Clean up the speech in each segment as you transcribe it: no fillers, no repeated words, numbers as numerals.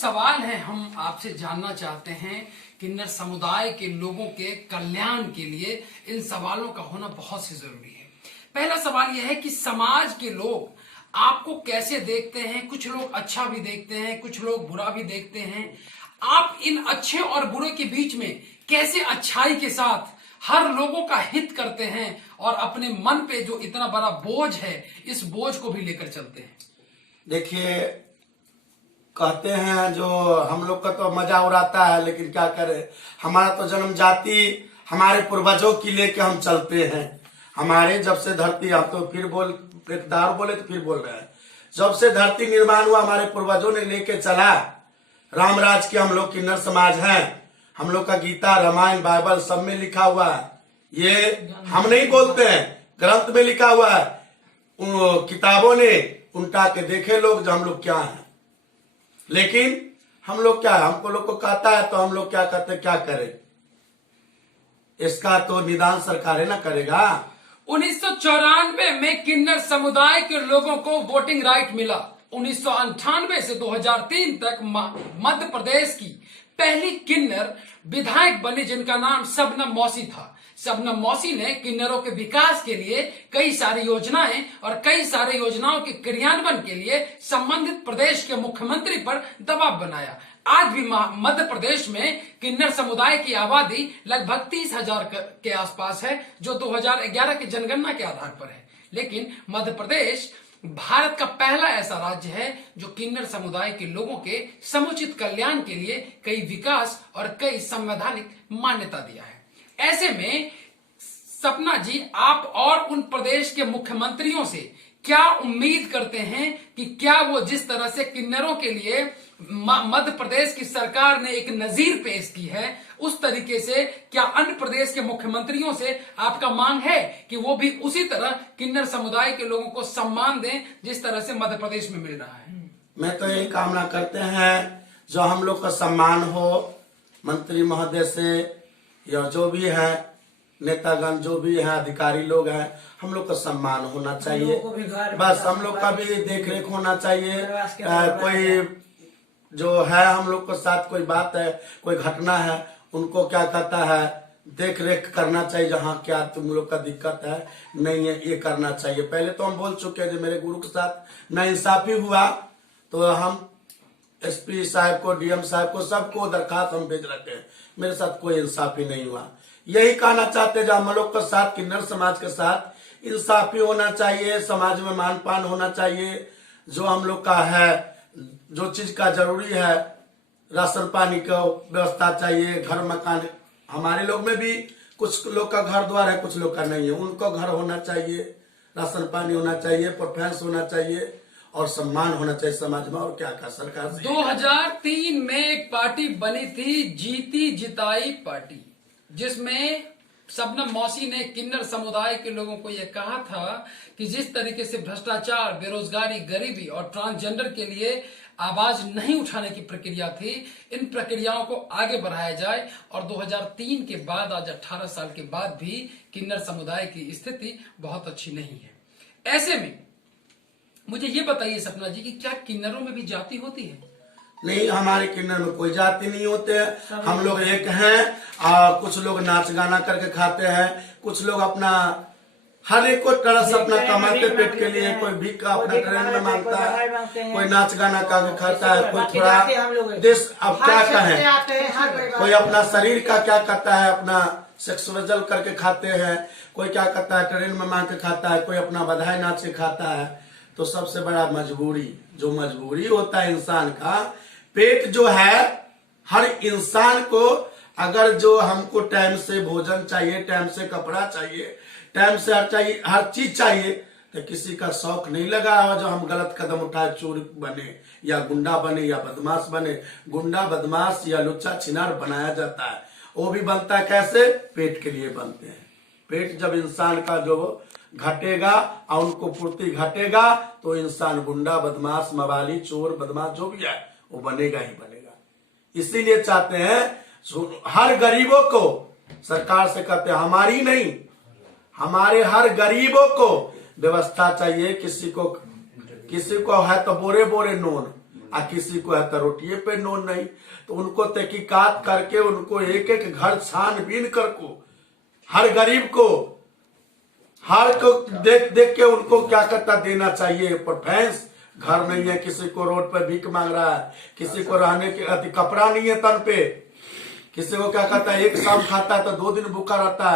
सवाल है हम आपसे जानना चाहते हैं। किन्नर समुदाय के लोगों के कल्याण के लिए इन सवालों का होना बहुत ही जरूरी है। पहला सवाल यह है कि समाज के लोग आपको कैसे देखते हैं। कुछ लोग अच्छा भी देखते हैं, कुछ लोग बुरा भी देखते हैं। आप इन अच्छे और बुरे के बीच में कैसे अच्छाई के साथ हर लोगों का हित करते हैं और अपने मन पे जो इतना बड़ा बोझ है इस बोझ को भी लेकर चलते हैं। देखिए, कहते हैं जो हम लोग का तो मजा उड़ाता है, लेकिन क्या करें, हमारा तो जन्म जाति हमारे पूर्वजों की लेके हम चलते हैं। हमारे जब से धरती, आप तो फिर एक दार बोले तो फिर बोल रहे हैं, जब से धरती निर्माण हुआ हमारे पूर्वजों ने लेके चला। रामराज के हम लोग किन्नर समाज हैं। हम लोग का गीता, रामायण, बाइबल सब में लिखा हुआ है। ये हम नहीं बोलते हैं, ग्रंथ में लिखा हुआ है। किताबों ने उल्टा के देखे लोग जो हम लोग क्या हैं। लेकिन हम लोग क्या है, हमको लोग को कहता है तो हम लोग क्या कहते, क्या करें, इसका तो निदान सरकार ना करेगा। 1994 में किन्नर समुदाय के लोगों को वोटिंग राइट मिला। 1998 से 2003 तक मध्य प्रदेश की पहली किन्नर विधायक बनी, जिनका नाम शबनम मौसी था। शबनम मौसी ने किन्नरों के विकास के लिए कई सारी योजनाएं और कई सारे योजनाओं के क्रियान्वयन के लिए संबंधित प्रदेश के मुख्यमंत्री पर दबाव बनाया। आज भी मध्य प्रदेश में किन्नर समुदाय की आबादी लगभग 30,000 के आसपास है, जो 2011 की जनगणना के आधार पर है। लेकिन मध्य प्रदेश भारत का पहला ऐसा राज्य है जो किन्नर समुदाय के लोगों के समुचित कल्याण के लिए कई विकास और कई संवैधानिक मान्यता दिया है। ऐसे में सपना जी, आप और उन प्रदेश के मुख्यमंत्रियों से क्या उम्मीद करते हैं कि क्या वो जिस तरह से किन्नरों के लिए मध्य प्रदेश की सरकार ने एक नजीर पेश की है, उस तरीके से क्या अन्य प्रदेश के मुख्यमंत्रियों से आपका मांग है कि वो भी उसी तरह किन्नर समुदाय के लोगों को सम्मान दें जिस तरह से मध्य प्रदेश में मिल रहा है? मैं तो यही कामना करते हैं जो हम लोग का सम्मान हो, मंत्री महोदय से या जो भी है, नेतागण जो भी है, अधिकारी लोग हैं, हम लोग का सम्मान होना चाहिए। बस हम लोग का भी देख रेख होना चाहिए। कोई जो है हम लोग के साथ कोई बात है, कोई घटना है, उनको क्या कहता है, देख रेख करना चाहिए। जहाँ क्या तुम लोग का दिक्कत है, नहीं है, ये करना चाहिए। पहले तो हम बोल चुके हैं, मेरे गुरु के साथ नाइंसाफी हुआ तो हम एसपी साहब को, डीएम साहब को, सबको दरखास्त हम भेज रखे हैं। मेरे साथ कोई इंसाफी नहीं हुआ। यही कहना चाहते जो हम लोग के साथ, किन्नर समाज के साथ इंसाफी होना चाहिए, समाज में मान पान होना चाहिए। जो हम लोग का है, जो चीज का जरूरी है, राशन पानी का व्यवस्था चाहिए, घर मकान, हमारे लोग में भी कुछ लोग का घर द्वार है, कुछ लोग का नहीं है, उनको घर होना चाहिए, राशन पानी होना चाहिए, परफेंस होना चाहिए और सम्मान होना चाहिए समाज में। और क्या कहा सरकार से। 2003 में एक पार्टी बनी थी, जीती जिताई पार्टी, जिसमें शबनम मौसी ने किन्नर समुदाय के लोगों को यह कहा था कि जिस तरीके से भ्रष्टाचार, बेरोजगारी, गरीबी और ट्रांसजेंडर के लिए आवाज नहीं उठाने की प्रक्रिया थी, इन प्रक्रियाओं को आगे बढ़ाया जाए। और 2003 के बाद आज 18 साल के बाद भी किन्नर समुदाय की स्थिति बहुत अच्छी नहीं है। ऐसे में मुझे ये बताइए सपना जी कि क्या किन्नरों में भी जाति होती है? नहीं, हमारे किन्नर में कोई जाति नहीं होते हैं। हम लोग एक हैं। कुछ लोग नाच गाना करके खाते हैं, कुछ लोग अपना हर एक को तरह से अपना कमाते पेट के लिए। कोई भीख का अपना ट्रेन में मांगता है, कोई नाच गाना करके खाता है, कोई थोड़ा देश, अब क्या कहें, कोई अपना शरीर का क्या करता है, अपना सेक्स वजल करके खाते हैं, कोई क्या करता है ट्रेन में मांग के खाता है, कोई अपना बधाई नाच के खाता है। तो सबसे बड़ा मजबूरी, जो मजबूरी होता है इंसान का, पेट जो है, हर इंसान को अगर जो हमको टाइम से भोजन चाहिए, टाइम से कपड़ा चाहिए, टाइम से हर चीज चाहिए, तो किसी का शौक नहीं लगा है जो हम गलत कदम उठाए, चोर बने या गुंडा बने या बदमाश बने। गुंडा, बदमाश या लुच्चा छिनार बनाया जाता है, वो भी बनता है कैसे, पेट के लिए बनते हैं। पेट जब इंसान का जो घटेगा और उनको पूर्ति घटेगा तो इंसान गुंडा, बदमाश, मवाली, चोर, बदमाश जो भी है वो बनेगा ही बनेगा। इसीलिए चाहते हैं हर गरीबों को, सरकार से कहते हैं, हमारी नहीं, हमारे हर गरीबों को व्यवस्था चाहिए। किसी को है तो बोरे बोरे नोन, और किसी को है तो रोटिए पे नून नहीं। तो उनको तहकीकात करके उनको एक एक घर छानबीन कर को हर गरीब को हर को देख देख के उनको क्या करता देना चाहिए। प्रेफरेंस घर नहीं है, किसी को रोड पर भीख मांग रहा है, किसी को रहने के कपड़ा नहीं है तन पे, किसी को क्या कहता है एक शाम खाता है तो 2 दिन भूखा रहता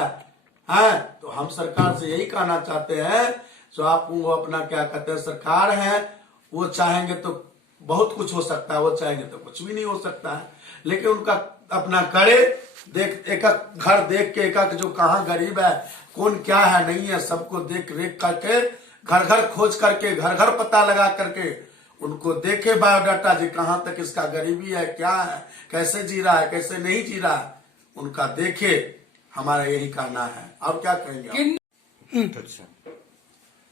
है। तो हम सरकार से यही कहना चाहते हैं, जो आप वो अपना क्या कहते हैं सरकार है, वो चाहेंगे तो बहुत कुछ हो सकता है, वो चाहेंगे तो कुछ भी नहीं हो सकता है। लेकिन उनका अपना करे, देख एक एक घर देख के एक एक जो कहाँ गरीब है, कौन क्या है नहीं है, सबको देख रेख करके घर घर खोज करके घर घर पता लगा करके उनको देखे बायोडाटा जी कहाँ तक इसका गरीबी है, क्या है, कैसे जी रहा है, कैसे नहीं जी रहा है, उनका देखे। हमारा यही कहना है। और क्या कहेंगे?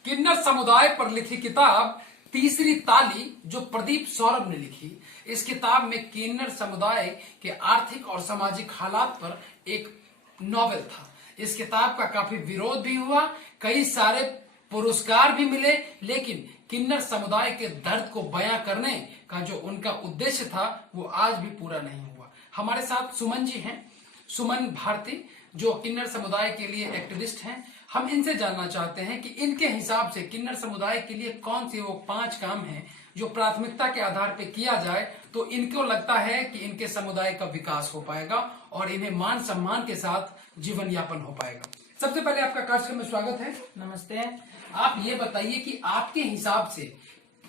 किन्नर समुदाय पर लिखी किताब तीसरी ताली जो प्रदीप सौरभ ने लिखी, इस किताब में किन्नर समुदाय के आर्थिक और सामाजिक हालात पर एक नॉवेल था। इस किताब का काफी विरोध भी हुआ, कई सारे पुरस्कार भी मिले, लेकिन किन्नर समुदाय के दर्द को बयां करने का जो उनका उद्देश्य था वो आज भी पूरा नहीं हुआ। हमारे साथ सुमन जी हैं, सुमन भारती, जो किन्नर समुदाय के लिए एक्टिविस्ट हैं। हम इनसे जानना चाहते हैं कि इनके हिसाब से किन्नर समुदाय के लिए कौन से वो 5 काम हैं जो प्राथमिकता के आधार पर किया जाए तो इनको लगता है कि इनके समुदाय का विकास हो पाएगा और इन्हें मान सम्मान के साथ जीवन यापन हो पाएगा। सबसे पहले आपका कार्यक्रम में स्वागत है। नमस्ते। आप ये बताइए कि आपके हिसाब से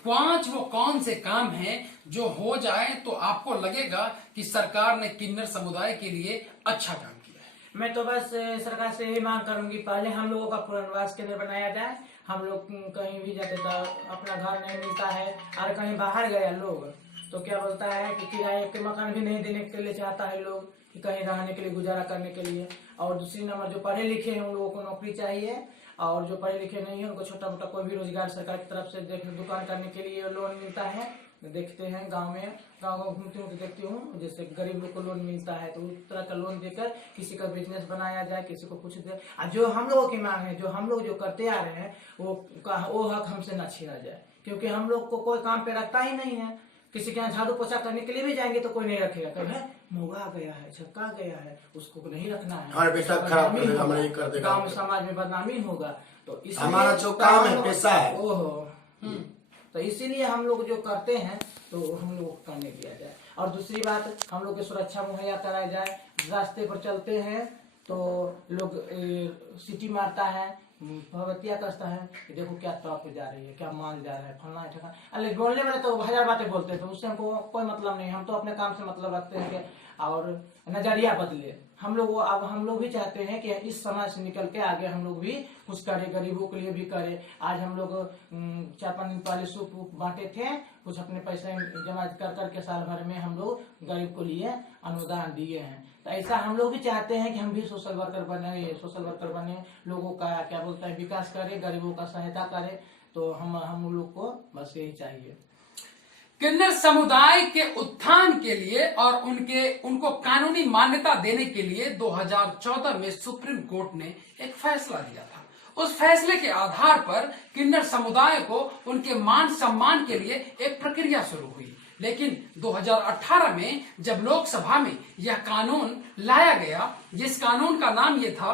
5 वो कौन से काम हैं जो हो जाए तो आपको लगेगा कि सरकार ने किन्नर समुदाय के लिए अच्छा काम किया है। मैं तो बस सरकार से यही मांग करूंगी, पहले हम लोगों का पुनर्वास केंद्र बनाया जाए। हम लोग कहीं भी जाते तो अपना घर नहीं मिलता है, और कहीं बाहर गया लोग तो क्या बोलता है कि किराए के मकान भी नहीं देने के लिए चाहता है लोग, कि कहीं रहने के लिए, गुजारा करने के लिए। और दूसरी नंबर, जो पढ़े लिखे हैं उन लोगों को नौकरी चाहिए, और जो पढ़े लिखे नहीं है उनको छोटा मोटा कोई भी रोजगार सरकार की तरफ से दुकान करने के लिए लोन मिलता है। देखते हैं गांव में, गांव घूमती हूँ तो देखती हूँ, जैसे गरीब लोग को लोन मिलता है तो उस तरह का लोन देकर किसी का बिजनेस बनाया जाए, किसी को कुछ दे। जो हम लोगों की मांग है, जो हम लोग जो करते आ रहे हैं, वो हक हमसे न छीना जाए, क्योंकि हम लोग को कोई काम पे रखता ही नहीं है। किसी के यहाँ झाड़ू पोछा करने के लिए भी जाएंगे तो कोई नहीं रखेगा, कभी मुगा गया है, छक्का गया है, उसको नहीं रखना है, हमारे बेटा खराब कर देगा, गाँव में समाज में बदनामी होगा। तो हमारा जो काम है पैसा है। ओहो, तो इसीलिए हम लोग जो करते हैं तो हम लोग को करने दिया जाए। और दूसरी बात, हम लोग की सुरक्षा मुहैया कराई जाए। रास्ते पर चलते हैं तो लोग सीटी मारता है, भगवतिया कसता है कि देखो क्या तरफ पे जा रही है, क्या माल जा रहा है, फलना है ठिकाना। अरे बोलने वाले तो 1000 बातें बोलते हैं, तो उससे हमको कोई मतलब नहीं। हम तो अपने काम से मतलब रखते हैं कि और नजरिया बदले। हम लोग अब हम लोग भी चाहते हैं कि इस समाज से निकल के आगे हम लोग भी कुछ करें, गरीबों के लिए भी करें। आज हम लोग 4-5 दिन पहले सूप बांटे थे, कुछ अपने पैसे जमा कर करके साल भर में हम लोग गरीब को लिए अनुदान दिए हैं। तो ऐसा हम लोग भी चाहते हैं कि हम भी सोशल वर्कर बने, लोगों का क्या बोलते हैं विकास करें, गरीबों का सहायता करें। तो हम लोग को बस यही चाहिए। किन्नर समुदाय के उत्थान के लिए और उनको कानूनी मान्यता देने के लिए 2014 में सुप्रीम कोर्ट ने एक फैसला दिया था। उस फैसले के आधार पर किन्नर समुदाय को उनके मान सम्मान के लिए एक प्रक्रिया शुरू हुई। लेकिन 2018 में जब लोकसभा में यह कानून लाया गया, जिस कानून का नाम ये था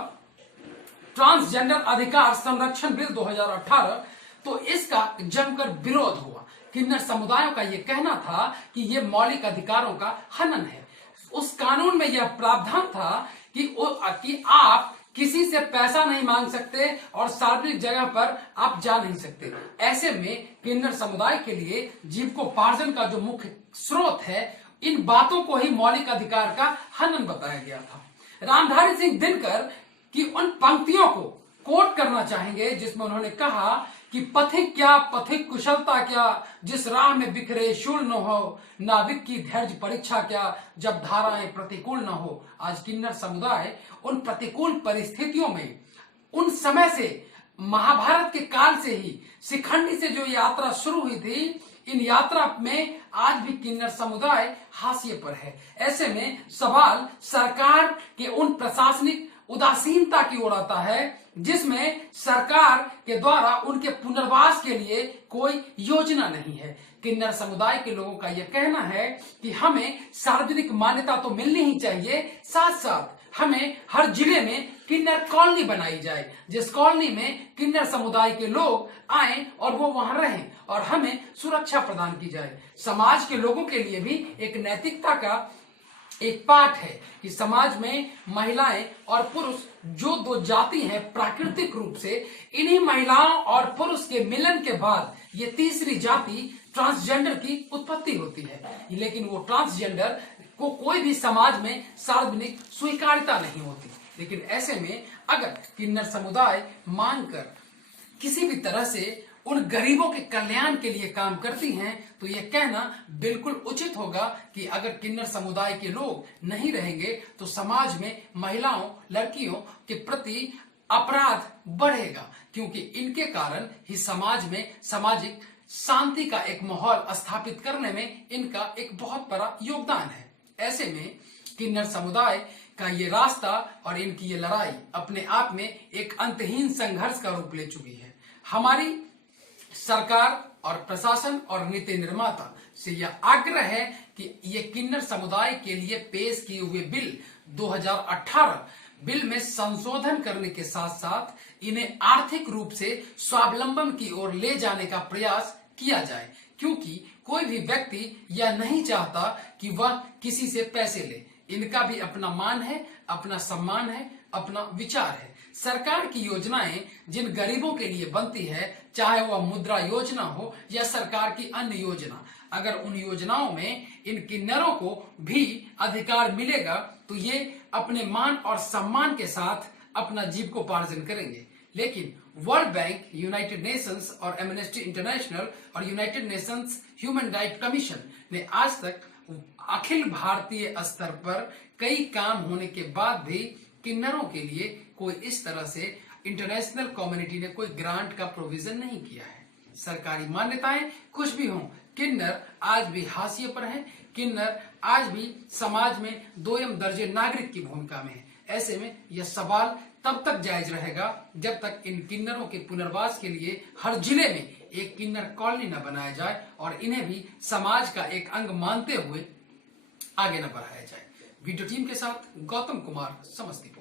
ट्रांसजेंडर अधिकार संरक्षण बिल 2018, तो इसका जमकर विरोध हुआ। किन्नर समुदायों का यह कहना था कि यह मौलिक अधिकारों का हनन है। उस कानून में यह प्रावधान था कि आप किसी से पैसा नहीं मांग सकते और सार्वजनिक जगह पर आप जा नहीं सकते। ऐसे में किन्नर समुदाय के लिए जीविकोपार्जन का जो मुख्य स्रोत है, इन बातों को ही मौलिक अधिकार का हनन बताया गया था। रामधारी सिंह दिनकर की उन पंक्तियों को कोट करना चाहेंगे जिसमें उन्होंने कहा कि पथिक क्या, पथिक कुशलता क्या, जिस राह में बिखरे शूल न हो, नाविक की धैर्य परीक्षा क्या, जब धाराएं प्रतिकूल न हो। आज किन्नर समुदाय उन प्रतिकूल परिस्थितियों में, उन समय से, महाभारत के काल से ही शिखंडी से जो यात्रा शुरू हुई थी, इन यात्रा में आज भी किन्नर समुदाय हाशिए पर है। ऐसे में सवाल सरकार के उन प्रशासनिक उदासीनता की ओर आता है, जिसमें सरकार के द्वारा उनके पुनर्वास के लिए कोई योजना नहीं है। किन्नर समुदाय के लोगों का यह कहना है कि हमें सार्वजनिक मान्यता तो मिलनी ही चाहिए, साथ साथ हमें हर जिले में किन्नर कॉलोनी बनाई जाए, जिस कॉलोनी में किन्नर समुदाय के लोग आए और वो वहां रहें और हमें सुरक्षा प्रदान की जाए। समाज के लोगों के लिए भी एक नैतिकता का एक पाठ है कि समाज में महिलाएं और पुरुष जो दो जाति हैं प्राकृतिक रूप से, इन्हीं महिलाओं और पुरुष के मिलन के बाद ये तीसरी जाति ट्रांसजेंडर की उत्पत्ति होती है। लेकिन वो ट्रांसजेंडर को कोई भी समाज में सार्वजनिक स्वीकार्यता नहीं होती। लेकिन ऐसे में अगर किन्नर समुदाय मांगकर किसी भी तरह से उन गरीबों के कल्याण के लिए काम करती हैं, तो यह कहना बिल्कुल उचित होगा कि अगर किन्नर समुदाय के लोग नहीं रहेंगे तो समाज में महिलाओं, लड़कियों के प्रति अपराध बढ़ेगा, क्योंकि इनके कारण ही समाज में सामाजिक शांति का एक माहौल स्थापित करने में इनका एक बहुत बड़ा योगदान है। ऐसे में किन्नर समुदाय का ये रास्ता और इनकी ये लड़ाई अपने आप में एक अंतहीन संघर्ष का रूप ले चुकी है। हमारी सरकार और प्रशासन और नीति निर्माता से यह आग्रह है कि ये किन्नर समुदाय के लिए पेश किए हुए बिल 2018 बिल में संशोधन करने के साथ साथ इन्हें आर्थिक रूप से स्वावलंबन की ओर ले जाने का प्रयास किया जाए, क्योंकि कोई भी व्यक्ति यह नहीं चाहता कि वह किसी से पैसे ले। इनका भी अपना मान है, अपना सम्मान है, अपना विचार है। सरकार की योजनाएं जिन गरीबों के लिए बनती है, चाहे वह मुद्रा योजना हो या सरकार की अन्य योजना, अगर उन योजनाओं में इन किन्नरों को भी अधिकार मिलेगा तो ये अपने मान और सम्मान के साथ अपना जीविकोपार्जन करेंगे। लेकिन वर्ल्ड बैंक, यूनाइटेड नेशंस और एमनेस्टी इंटरनेशनल और United Nations human right commission ने आज तक अखिल भारतीय स्तर पर कई काम होने के बाद भी किन्नरों के लिए कोई इस तरह से इंटरनेशनल कम्युनिटी ने कोई ग्रांट का प्रोविजन नहीं किया है। सरकारी मान्यताएं कुछ भी हों, किन्नर आज भी हाशिए पर हैं। किन्नर आज भी समाज में दोयम दर्जे नागरिक की भूमिका में है। ऐसे में यह सवाल तब तक जायज रहेगा जब तक इन किन्नरों के पुनर्वास के लिए हर जिले में एक किन्नर कॉलोनी न बनाया जाए और इन्हें भी समाज का एक अंग मानते हुए आगे न बढ़ाया जाए। वीडियो टीम के साथ गौतम कुमार, समस्तीपुर।